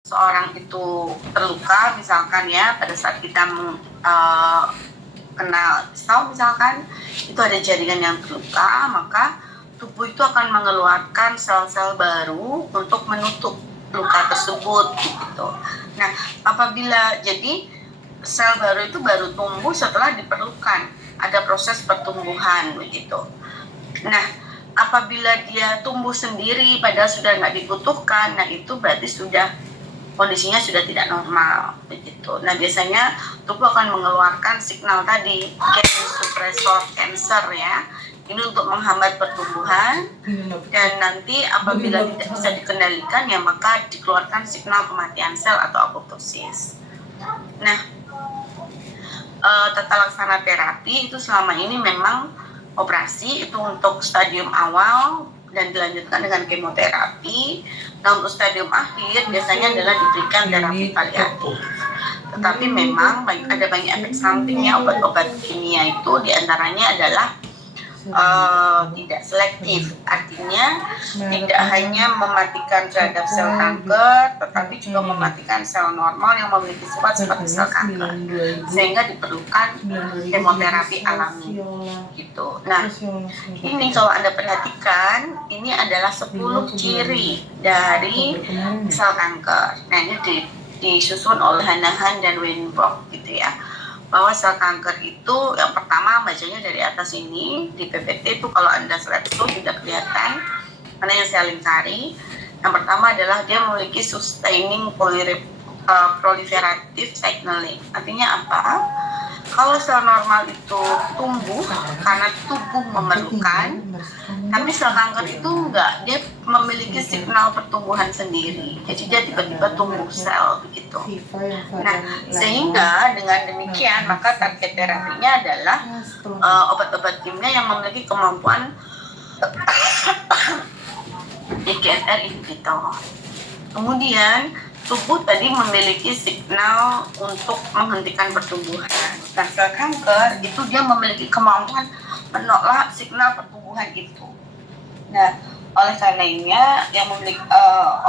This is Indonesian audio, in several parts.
seorang itu terluka misalkan ya pada saat kita kena pisau misalkan, itu ada jaringan yang terluka, maka tubuh itu akan mengeluarkan sel-sel baru untuk menutup luka tersebut gitu. Nah, apabila jadi sel baru itu baru tumbuh setelah diperlukan, ada proses pertumbuhan begitu. Nah, apabila dia tumbuh sendiri padahal sudah nggak dibutuhkan, nah itu berarti sudah kondisinya sudah tidak normal begitu. Nah, biasanya tubuh akan mengeluarkan signal tadi, suppressor cancer ya. Ini untuk menghambat pertumbuhan, dan nanti apabila tidak bisa dikendalikan ya maka dikeluarkan signal kematian sel atau apoptosis. Nah, tata laksana terapi itu selama ini memang operasi itu untuk stadium awal dan dilanjutkan dengan kemoterapi. Nah, untuk stadium akhir biasanya adalah diberikan terapi paliatif. Tetapi memang ada banyak efek sampingnya obat-obat kimia itu, diantaranya adalah tidak selektif, artinya tidak hanya mematikan terhadap sel kanker, tetapi juga mematikan sel normal yang memiliki sifat seperti sel kanker, sehingga diperlukan kemoterapi alami gitu. Nah, ini kalau Anda perhatikan, ini adalah 10 ciri dari sel kanker. Nah, ini disusun oleh Hanahan dan Weinbrock gitu ya, bahwa sel kanker itu yang pertama bacanya dari atas ini di PPT itu, kalau Anda lihat itu tidak kelihatan mana yang saya lingkari. Yang pertama adalah dia memiliki sustaining proliferative signaling. Artinya apa? Kalau sel normal itu tumbuh karena tubuh memerlukan, tapi sel kanker itu enggak, dia memiliki signal pertumbuhan sendiri. Jadi dia tiba-tiba tumbuh sel begitu. Nah, sehingga dengan demikian maka target terapinya adalah obat-obat kimia yang memiliki kemampuan EGFR inhibitor. Kemudian tubuh tadi memiliki signal untuk menghentikan pertumbuhan. Nah, sel kanker itu dia memiliki kemampuan menolak signal pertumbuhan itu. Nah, oleh karenanya yang memiliki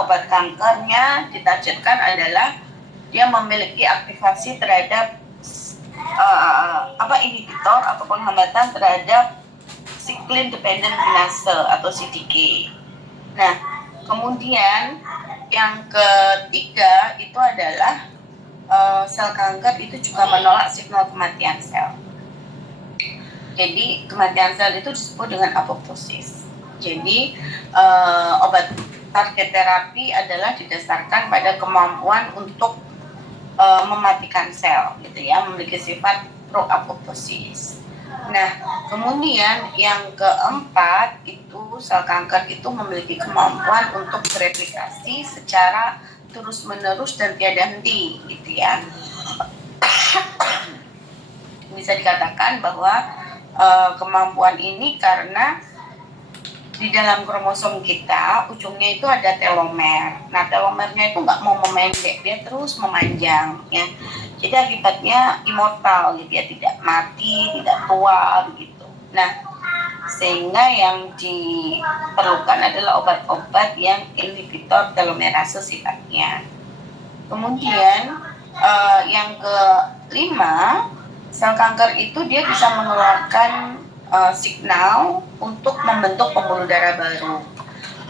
obat kankernya ditargetkan adalah dia memiliki aktivasi terhadap inhibitor atau penghambatan terhadap cyclin dependent kinase atau CDK. Nah, kemudian yang ketiga itu adalah sel kanker itu juga menolak signal kematian sel. Jadi kematian sel itu disebut dengan apoptosis. Jadi obat target terapi adalah didasarkan pada kemampuan untuk mematikan sel, gitu ya, memiliki sifat pro-apoptosis. Nah, kemudian yang keempat itu sel kanker itu memiliki kemampuan untuk bereplikasi secara terus-menerus dan tiada henti, gitu ya. Bisa dikatakan bahwa kemampuan ini karena di dalam kromosom kita ujungnya itu ada telomer. Nah, telomernya itu nggak mau memendek, dia terus memanjang ya. Jadi akibatnya immortal gitu ya, tidak mati, tidak tua begitu. Nah, sehingga yang diperlukan adalah obat-obat yang inhibitor telomerase sifatnya. Kemudian yang kelima, sel kanker itu dia bisa mengeluarkan signal untuk membentuk pembuluh darah baru.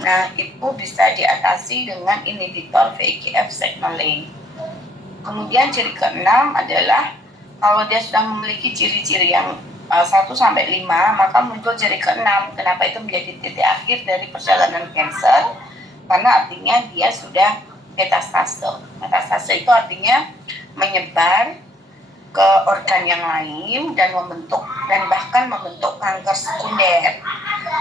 Nah, itu bisa diatasi dengan inhibitor VEGF signaling. Kemudian ciri keenam adalah kalau dia sudah memiliki ciri-ciri yang 1-5, maka muncul ciri keenam. Kenapa itu menjadi titik akhir dari perjalanan kanker? Karena artinya dia sudah metastase. Metastase itu artinya menyebar ke organ yang lain dan bahkan membentuk kanker sekunder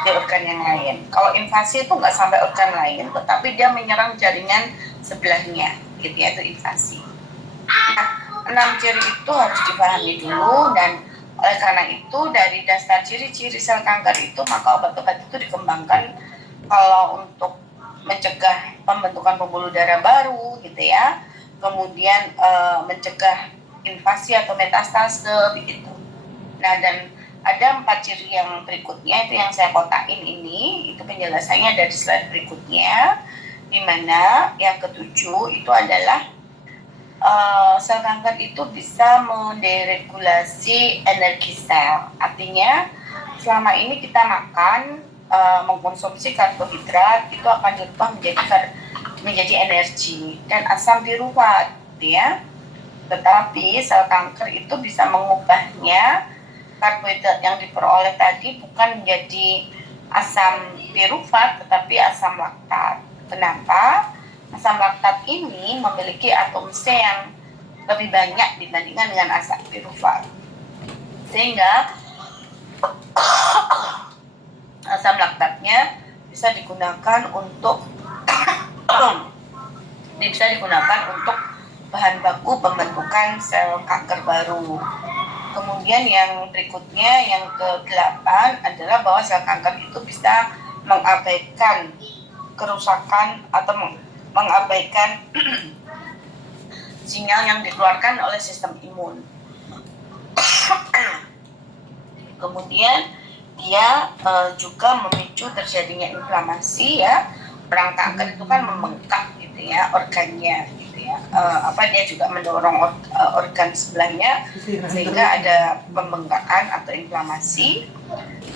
di organ yang lain. Kalau invasi itu nggak sampai organ lain, tetapi dia menyerang jaringan sebelahnya, gitu ya, itu invasi. Nah, 6 ciri itu harus dipahami dulu, dan oleh karena itu dari dasar ciri-ciri sel kanker itu maka obat-obat itu dikembangkan kalau untuk mencegah pembentukan pembuluh darah baru, gitu ya. Kemudian mencegah invasi atau metastase begitu. Nah, dan ada 4 ciri yang berikutnya itu yang saya kotakin ini, itu penjelasannya dari slide berikutnya. Di mana yang ketujuh itu adalah sel kanker itu bisa menderegulasi energi sel. Artinya selama ini kita makan, mengkonsumsi karbohidrat itu akan dirubah menjadi energi dan asam piruvat, ya. Tetapi sel kanker itu bisa mengubahnya, karbohidrat yang diperoleh tadi bukan menjadi asam piruvat tetapi asam laktat. Kenapa? Asam laktat ini memiliki atom C yang lebih banyak dibandingkan dengan asam piruvat, sehingga asam laktatnya bisa digunakan untuk bahan baku pembentukan sel kanker baru. Kemudian yang berikutnya, yang ke-8 adalah bahwa sel kanker itu bisa mengabaikan kerusakan atau mengabaikan sinyal yang dikeluarkan oleh sistem imun. Kemudian dia juga memicu terjadinya inflamasi, ya. Orang kanker itu kan membengkak gitu ya organnya gitu ya. Dia juga mendorong organ sebelahnya sehingga ada pembengkakan atau inflamasi.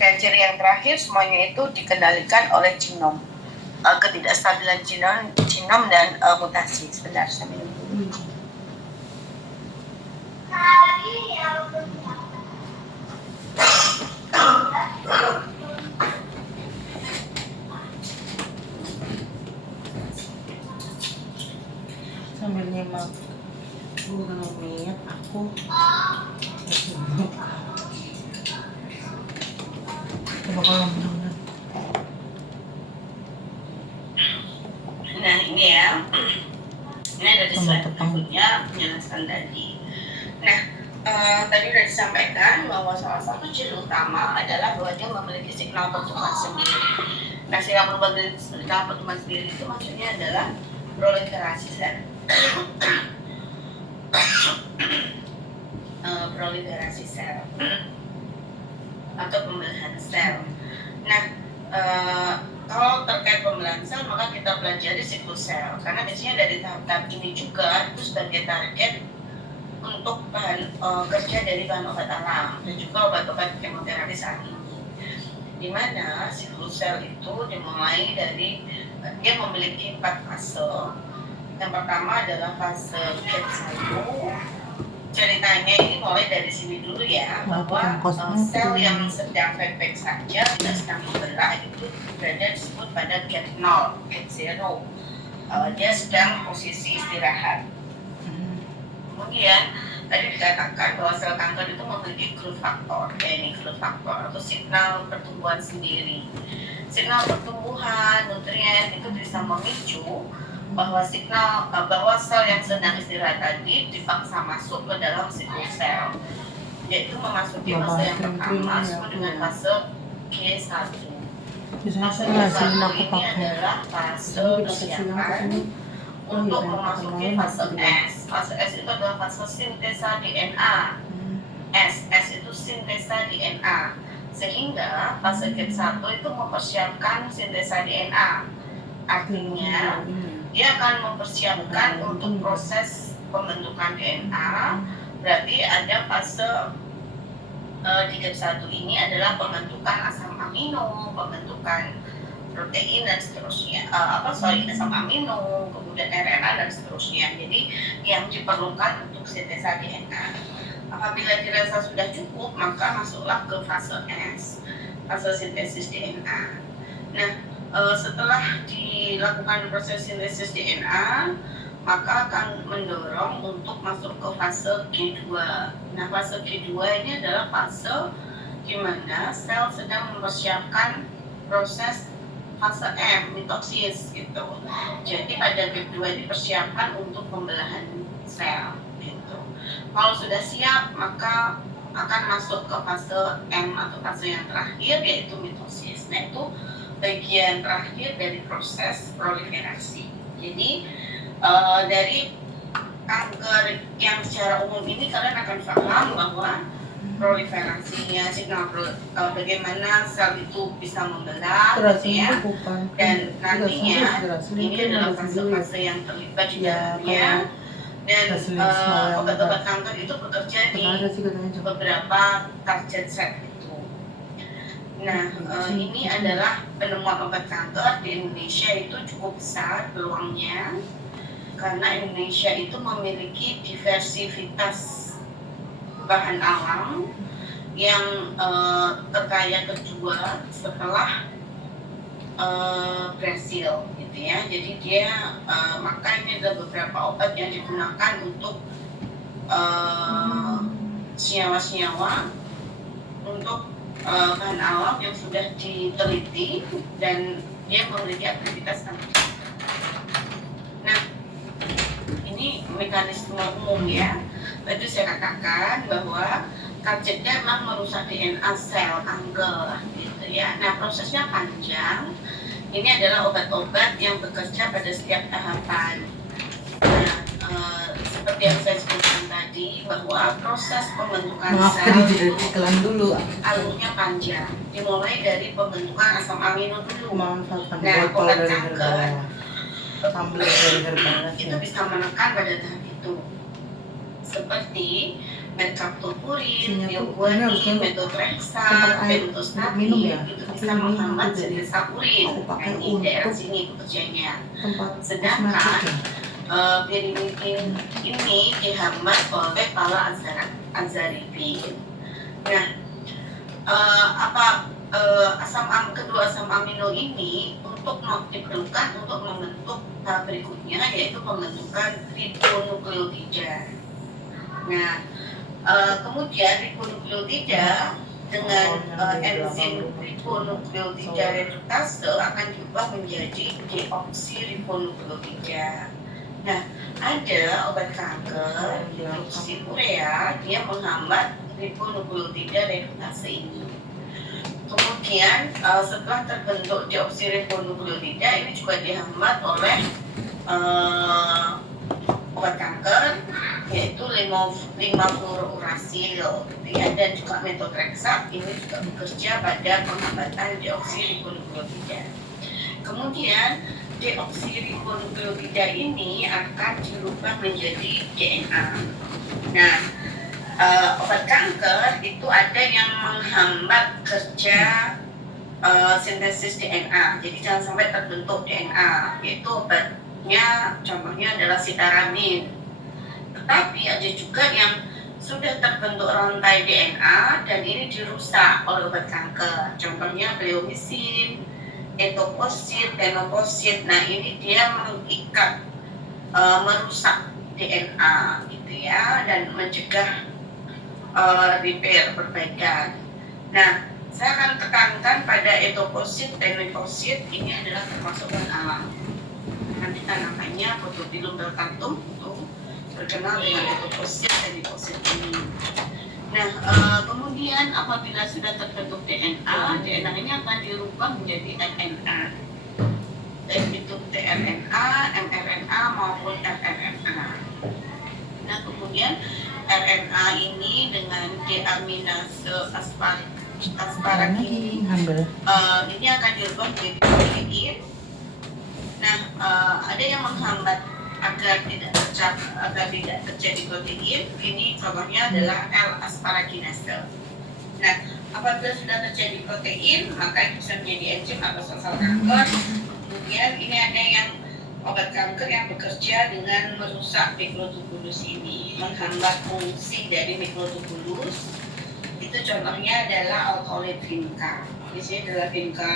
Dan ciri yang terakhir, semuanya itu dikendalikan oleh genom, ketidakstabilan genom dan mutasi. Sebentar, saya minum dulu. Sambil nyimak Google Meet aku coba kalau benar. Nah, ini ya, ini ada di slide berikutnya penjelasan tadi. Nah, tadi sudah disampaikan bahwa salah satu ciri utama adalah bahwa dia memiliki signal pertumbuhan sendiri. Nah, signal pertumbuhan sendiri itu maksudnya adalah proliferasi sel. Proliferasi sel atau pembelahan sel. Nah, kalau terkait pembelahan sel, maka kita pelajari siklus sel, karena biasanya dari tahap-tahap ini juga itu sebagai target untuk kerja dari bahan obat alam dan juga obat-obat kemoterapi saat ini, di mana siklus sel itu dimulai dari dia memiliki 4 fase. Yang pertama adalah fase Cat 1. Ceritanya ini mulai dari sini dulu ya, bahwa sel yang sedang baik-baik saja, tidak sedang membelah, itu berada disebut pada Cat 0, Cat 0. Dia sedang posisi istirahat. Kemudian tadi dikatakan bahwa sel kanker itu memiliki growth factor, growth factor atau signal pertumbuhan sendiri. Signal pertumbuhan nutrien itu bisa memicu bahwa sel yang sedang istirahat tadi dipaksa masuk ke dalam siklus sel, yaitu memasuki fase yang pertama disebut dengan fase G1. Fase G1 ini adalah fase persiapan untuk memasuki fase S. Fase S itu adalah fase sintesa DNA. S itu sintesa DNA. Sehingga fase G1 itu mempersiapkan sintesa DNA. Artinya dia akan mempersiapkan untuk proses pembentukan DNA. Berarti ada fase di G1 ini adalah pembentukan asam amino, pembentukan protein dan seterusnya, asam amino, kemudian RNA dan seterusnya. Jadi yang diperlukan untuk sintesa DNA. Apabila dirasa sudah cukup, maka masuklah ke fase S, fase sintesis DNA. Nah, setelah dilakukan proses sintesis DNA, maka akan mendorong untuk masuk ke fase G2. Nah, fase G2 ini adalah fase di mana sel sedang mempersiapkan proses fase M, mitoksis gitu. Jadi pada G2 dipersiapkan untuk pembelahan sel gitu. Kalau sudah siap, maka akan masuk ke fase M atau fase yang terakhir, yaitu mitosis. Nah, itu bagian terakhir dari proses proliferasi. Jadi dari kanker yang secara umum ini kalian akan paham bahwa proliferasinya, bagaimana sel itu bisa membelah, gitu ya. Dan nantinya ini adalah fase-fase yang terlibat di dalamnya. Dan obat-obat kanker itu bekerja di beberapa target set itu. Nah, ini adalah penemuan obat kanker di Indonesia itu cukup besar peluangnya, karena Indonesia itu memiliki diversitas bahan alam yang terkaya kedua setelah Brasil, gitu ya. Jadi dia maka ini ada beberapa obat yang digunakan untuk senyawa-senyawa untuk bahan alam yang sudah diteliti dan dia memiliki aktivitas kanker. Nah, ini mekanisme umum ya. Itu saya katakan bahwa targetnya memang merusak DNA sel kanker, gitu ya. Nah, prosesnya panjang. Ini adalah obat-obat yang bekerja pada setiap tahapan. Nah, seperti yang saya sebutkan tadi bahwa proses pembentukan sel itu alurnya panjang, dimulai dari pembentukan asam amino dulu. Nah, obat kanker itu bisa menekan pada tahap itu, seperti metcaptopurin, biobuatin, methotrexate, bentostatin, itu bisa menghambat sintesa urin. Nah, ini daerah sini bekerjanya. Sedangkan pirimidin ini dihambat oleh pala-azaripin. Nah, kedua asam amino ini diperlukan untuk membentuk tahap berikutnya, yaitu pembentukan ribonukleotida. Nah, kemudian ribonukleotida dengan enzim ribonukleotida redutase akan diubah menjadi deoksiribonukleotida. Nah, ada obat kanker hidroksiurea, dia menghambat ribonukleotida redutase ini. Kemudian setelah terbentuk deoksiribonukleotida, ini juga dihambat oleh obat kanker, yaitu limafluorourasil, gitu ya, dan juga methotrexate ini juga bekerja pada penghambatan deoksiribonukleotida. Kemudian deoksiribonukleotida ini akan dirubah menjadi DNA. Nah, obat kanker itu ada yang menghambat kerja sintesis DNA, jadi jangan sampai terbentuk DNA, yaitu obatnya contohnya adalah sitaramin. Tetapi ada juga yang sudah terbentuk rantai DNA dan ini dirusak oleh obat kanker, contohnya bleomycin, etoposид, tenoposид. Nah, ini dia mengikat, merusak DNA, gitu ya, dan mencegah repair, perbaikan. Nah, saya akan tekankan pada etoposид, tenoposид ini adalah termasuk bahan alam. Nanti tanamannya Photobillum deltatum itu terkenal dengan etoposид, tenoposид ini. Nah, kemudian apabila sudah terbentuk DNA ini akan dirubah menjadi RNA, baik itu tRNA, mRNA maupun rRNA. Nah, kemudian RNA ini dengan deaminase asparagin ini akan dirubah menjadi protein. Nah, ada yang menghambat agar tidak terjadi protein. Ini contohnya adalah L-asparaginase. Nah, apabila sudah terjadi protein, maka itu bisa menjadi enzim atau sel kanker. Kemudian ini ada yang obat kanker yang bekerja dengan merusak mikrotubulus ini, menghambat fungsi dari mikrotubulus. Itu contohnya adalah alkaloid vinca. Di sini adalah vinca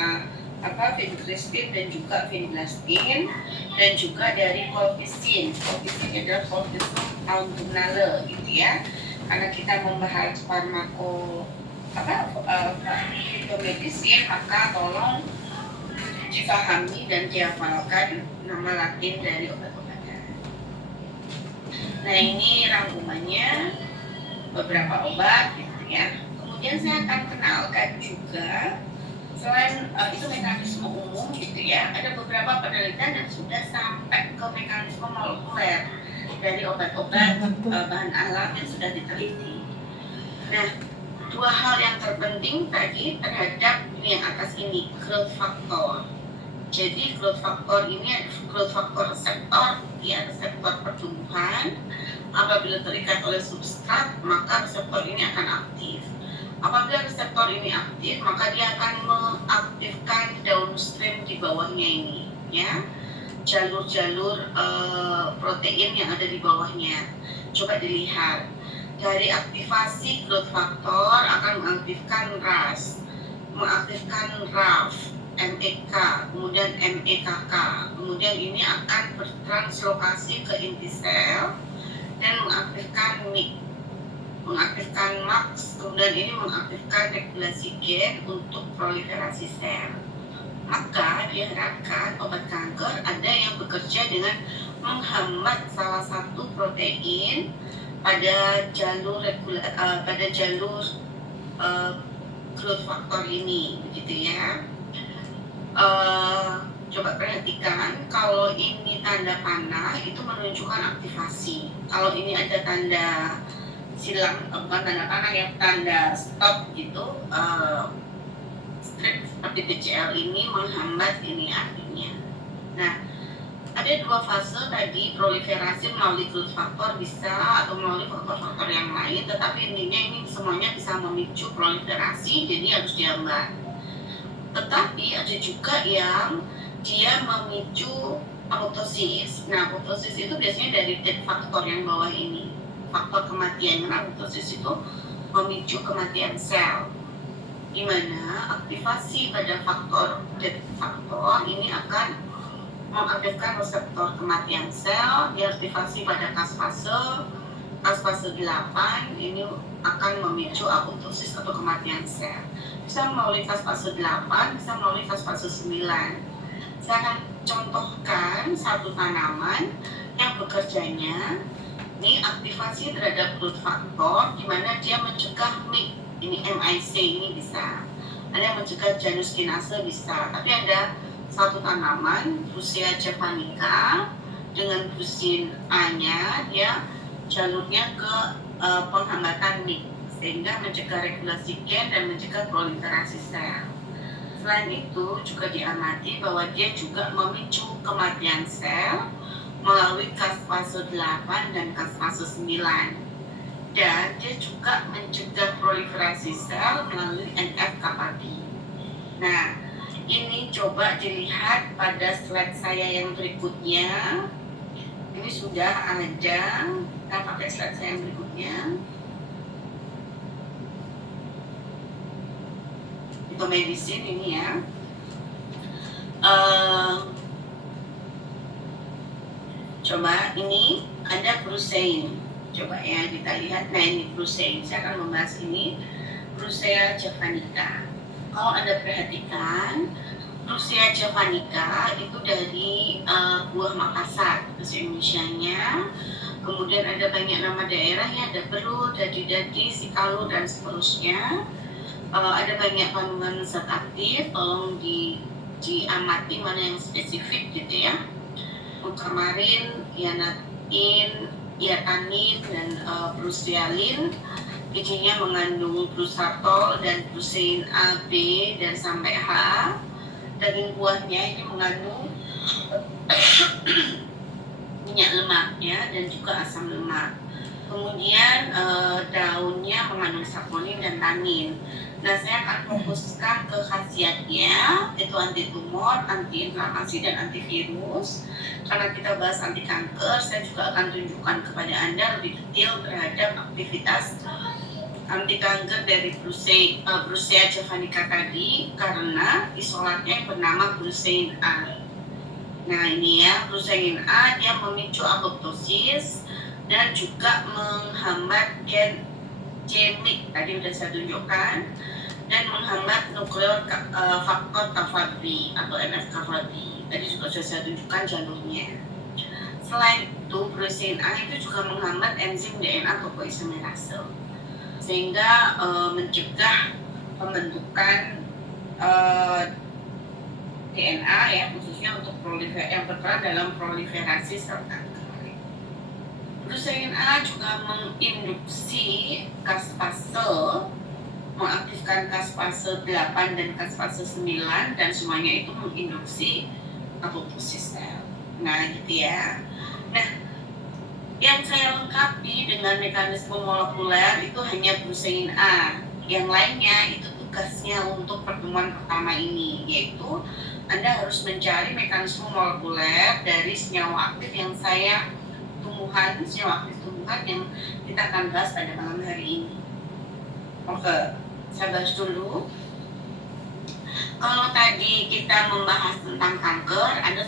vincristine dan juga vinblastin, dan juga dari colchicine. Colchicine adalah Colchicum autumnale, gitu ya. Karena kita membahas fitomedicine, maka tolong dipahami dan dihafalkan nama latin dari obat-obatan. Nah, ini rangkumannya beberapa obat, gitu ya. Kemudian saya akan kenalkan juga, selain itu mekanisme umum, gitu ya, ada beberapa penelitian yang sudah sampai ke mekanisme molekuler dari obat-obat bahan alam yang sudah diteliti. Nah, Dua hal yang terpenting tadi terhadap yang atas ini, growth factor. Jadi growth factor ini, growth factor reseptor, ya reseptor pertumbuhan. Apabila terikat oleh substrat, maka reseptor ini akan aktif. Apabila reseptor ini aktif, maka dia akan mengaktifkan downstream di bawahnya ini, ya, jalur-jalur protein yang ada di bawahnya. Coba dilihat. Dari aktivasi growth factor akan mengaktifkan RAS, mengaktifkan RAF, MEK, kemudian MEKK. Kemudian ini akan bertranslokasi ke inti sel dan mengaktifkan MIK, mengaktifkan MAX, kemudian ini mengaktifkan regulasi gen untuk proliferasi sel. Maka diharapkan obat kanker ada yang bekerja dengan menghambat salah satu protein pada jalur growth factor ini, begitu ya. Coba perhatikan, kalau ini tanda panah itu menunjukkan aktivasi. Kalau ini ada tanda silang, bukan tanda panah ya, tanda stop gitu, strip seperti BCL ini menghambat ini artinya. Nah, ada dua fase tadi, proliferasi melalui growth factor bisa atau melalui faktor-faktor yang lain, tetapi intinya ini semuanya bisa memicu proliferasi, jadi harus dihambat. Tetapi ada juga yang dia memicu apoptosis. Nah, apoptosis itu biasanya dari death factor yang bawah ini, faktor kematian. Karena apoptosis itu memicu kematian sel, di mana aktivasi pada faktor death factor ini akan mengaktifkan reseptor kematian sel, diaktifasi pada fase 8 ini akan memicu apoptosis atau kematian sel. Bisa melalui fase 8, bisa melalui fase 9. Saya akan contohkan satu tanaman yang bekerjanya ini aktivasi terhadap growth factor, di mana dia mencegah MIC, ini MIC ini bisa. Ada yang mencegah Janus kinase bisa, tapi ada satu tanaman, Brussia javanica, dengan brucin A-nya, dia jalurnya ke penghambatan MIC, sehingga mencegah regulasi gen dan mencegah proliferasi sel. Selain itu, juga diamati bahwa dia juga memicu kematian sel melalui fase 8 dan fase 9. Dan dia juga mencegah proliferasi sel melalui NF-kappa B. Nah, ini coba dilihat pada slide saya yang berikutnya. Ini sudah ada, kita pakai slide saya yang berikutnya. Itu medicine ini ya. Coba ini ada brucine. Coba ya kita lihat. Nah, ini brucine. Saya akan membahas ini, Brussia javanica. Kalau Anda perhatikan, Brussia javanica itu dari buah Makassar, bahasa Indonesianya. Kemudian ada banyak nama daerahnya, ada Beru, Dadi-Dadi, Sikalu, dan seterusnya. Ada banyak kandungan zat aktif, tolong diamati mana yang spesifik gitu ya. Kemarin, ianatin, iatanin, dan brusialin. Bijinya mengandung brusatol dan brucin A, B, dan sampai H. Daging buahnya ini mengandung minyak lemak ya, dan juga asam lemak. Kemudian daunnya mengandung saponin dan tanin. Nah, saya akan fokuskan ke khasiatnya, itu anti tumor, anti inflamasi, dan antivirus. Karena kita bahas anti kanker, saya juga akan tunjukkan kepada Anda lebih detail terhadap aktivitas anti kanker dari Brussia javanica tadi, karena isolatnya yang bernama brucin A. Nah, ini ya, brucin A dia memicu apoptosis dan juga menghambat gen CMYC, tadi sudah saya tunjukkan, dan menghambat nuklear faktor kappa B atau NF-kappa B. Tadi juga sudah saya tunjukkan jalurnya. Selain itu, brucin A itu juga menghambat enzim DNA topoisomerase, sehingga mencegah pembentukan DNA ya, khususnya untuk yang berperan dalam proliferasi sel kanker. Brucin A juga menginduksi caspase mengaktifkan kaspase 8 dan kaspase 9, dan semuanya itu menginduksi apoptosis sel. Nah gitu ya. Nah, yang saya lengkapi dengan mekanisme molekuler itu hanya glusein A. Yang lainnya itu tugasnya untuk pertemuan pertama ini, yaitu Anda harus mencari mekanisme molekuler dari senyawa aktif yang senyawa aktif tumbuhan yang kita akan bahas pada malam hari ini. Oke, saya bahas dulu. Kalau tadi kita membahas tentang kanker, Anda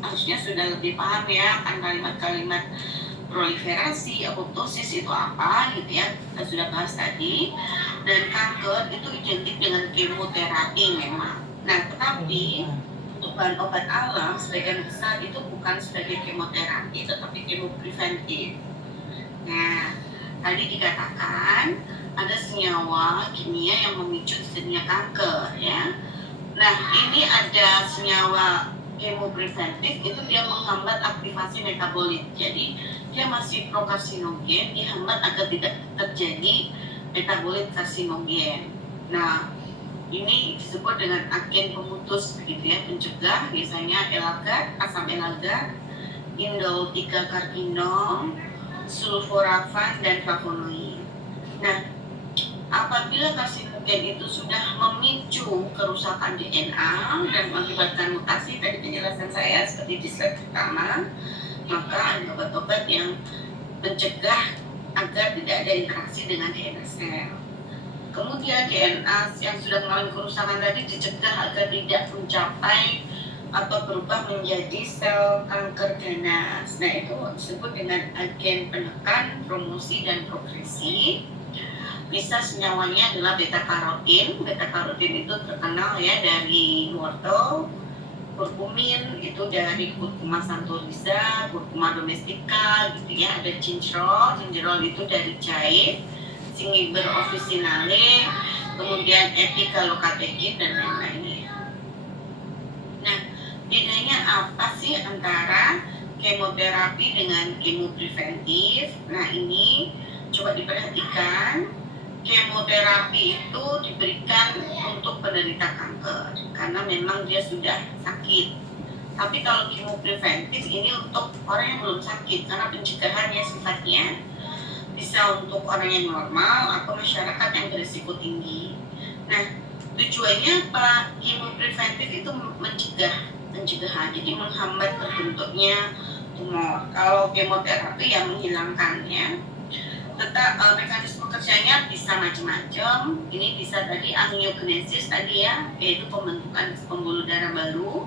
harusnya sudah lebih paham ya akan kalimat-kalimat proliferasi, apoptosis itu apa gitu ya. Kita sudah bahas tadi. Dan kanker itu identik dengan kemoterapi memang. Nah, tetapi untuk bahan obat alam sebagian besar itu bukan sebagai kemoterapi, tetapi kemopreventif. Nah, tadi dikatakan ada senyawa kimia yang memicu terjadinya kanker ya. Nah, ini ada senyawa kemopreventif, itu dia menghambat aktivasi metabolit. Jadi dia masih prokarsinogen, dihambat agar tidak terjadi metabolit karsinogen. Nah, ini disebut dengan agen pemutus begitu ya, pencegah, biasanya elagat, asam elagat, indol 3 karkinom, sulforafan, dan flavonoid. Nah, apabila karsinogen itu sudah memicu kerusakan DNA dan mengakibatkan mutasi, tadi penjelasan saya seperti di slide pertama, maka ada obat-obat yang mencegah agar tidak ada interaksi dengan DNA sel. Kemudian DNA yang sudah mengalami kerusakan tadi dicegah agar tidak mencapai atau berubah menjadi sel kanker ganas. Nah, itu disebut dengan agen penekan, promosi, dan progresi. Bisa senyawanya adalah beta karotin. Beta karotin itu terkenal ya dari wortel, kurkumin itu dari Curcuma santoriza, Curcuma domestica gitu ya. Ada gingerol itu dari jahe, Cingiber officinale, kemudian epicalocategin dan lain-lainnya. Nah, bedanya apa sih antara kemoterapi dengan kemopreventif? Nah, ini coba diperhatikan. Kemoterapi itu diberikan untuk penderita kanker karena memang dia sudah sakit. Tapi kalau kemopreventif ini untuk orang yang belum sakit karena pencegahannya sifatnya bisa untuk orang yang normal atau masyarakat yang berisiko tinggi. Nah, tujuannya apa? Kemopreventif itu pencegahan, jadi menghambat terbentuknya tumor. Kalau kemoterapi yang menghilangkannya. Tetap mekanisme kerjanya bisa macam-macam. Ini bisa tadi angiogenesis tadi ya, yaitu pembentukan pembuluh darah baru,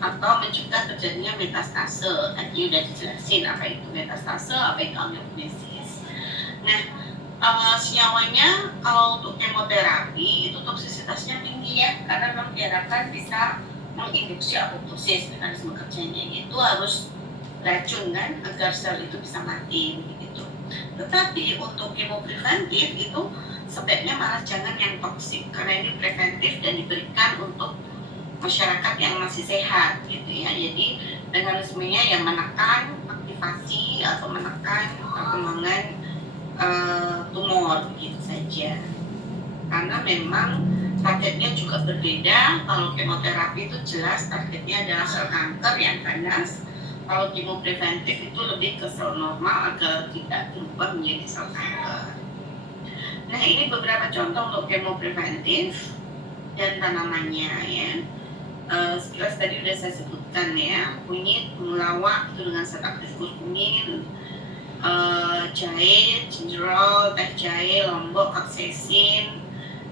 atau mencegah terjadinya metastase. Tadi udah dijelasin apa itu metastase, apa itu angiogenesis. Nah, senyawanya kalau untuk kemoterapi itu toksisitasnya tinggi ya, karena memang diharapkan bisa menginduksi apoptosis. Mekanisme kerjanya itu harus racun kan, agar sel itu bisa mati begitu. Tetapi untuk kemopreventif itu sebaiknya malah jangan yang toksik, karena ini preventif dan diberikan untuk masyarakat yang masih sehat gitu ya. Jadi mekanismenya yang menekan aktivasi atau menekan perkembangan tumor begitu saja. Karena memang targetnya juga berbeda. Kalau kemoterapi itu jelas targetnya adalah sel kanker yang ganas. Kalau kemopreventif itu lebih ke sel normal agar tidak berubah menjadi sel kanker. Nah, ini beberapa contoh untuk kemopreventif dan tanamannya ya. Sekilas tadi udah saya sebutkan ya, kunyit, mulawak itu dengan zat aktif kurkumin, jahe, gingerol, teh jahe, lombok, capsaicin,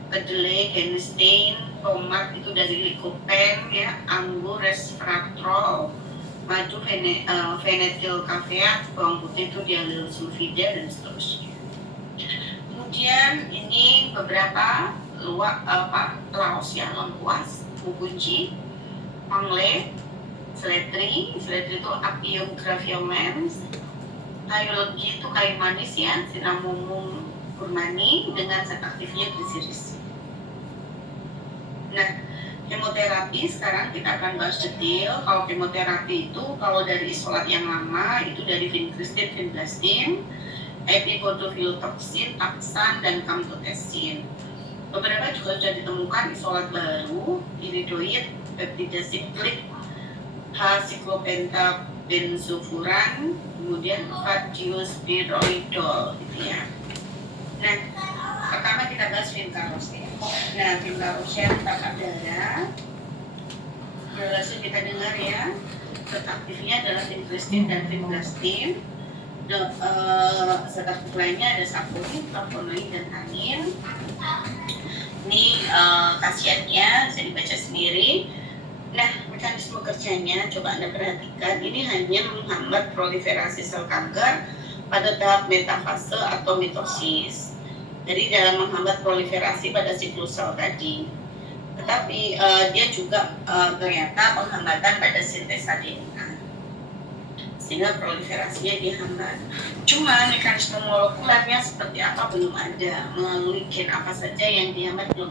kedelai, genistein, tomat itu dari lycopene ya, anggur, resveratrol, madu, phenetyl caveat, bawang putih itu diallyl sulfida dan seterusnya. Kemudian ini beberapa laos ya, lengkuas, mugunji, pangle, seledri itu Apium graviomens, kayu legi itu kayu manis ya, Cinnamomum burmani dengan zat aktifnya glycyrrhizin. Nah, kemoterapi sekarang kita akan bahas detail. Kalau kemoterapi itu kalau dari isolat yang lama itu dari vincristine, vinblastin, epipotofilotoksin, aksan, dan kamtotesin. Beberapa juga sudah ditemukan isolat baru, iridoid, peptida siklik, H-siklopentabenzoffuran, kemudian vagiosperoidol gitu ya. Nah, pertama kita bahas vincarosel. Nah, vincarosel tangkap darah. Langsung kita dengar ya. Zat aktifnya adalah vincristin dan vincristin. Zat aktif lainnya ada saponin, flavonoid, dan tanin. Ini khasiatnya bisa dibaca sendiri. Nah, mekanisme kerjanya coba Anda perhatikan. Ini hanya menghambat proliferasi sel kanker pada tahap metafase atau mitosis. Jadi dalam menghambat proliferasi pada siklus sel tadi. Tetapi dia juga ternyata penghambatan pada sintesa DNA, sehingga proliferasinya dihambat. Cuma mekanisme molekulernya seperti apa belum ada, melalui gen apa saja yang dihambat belum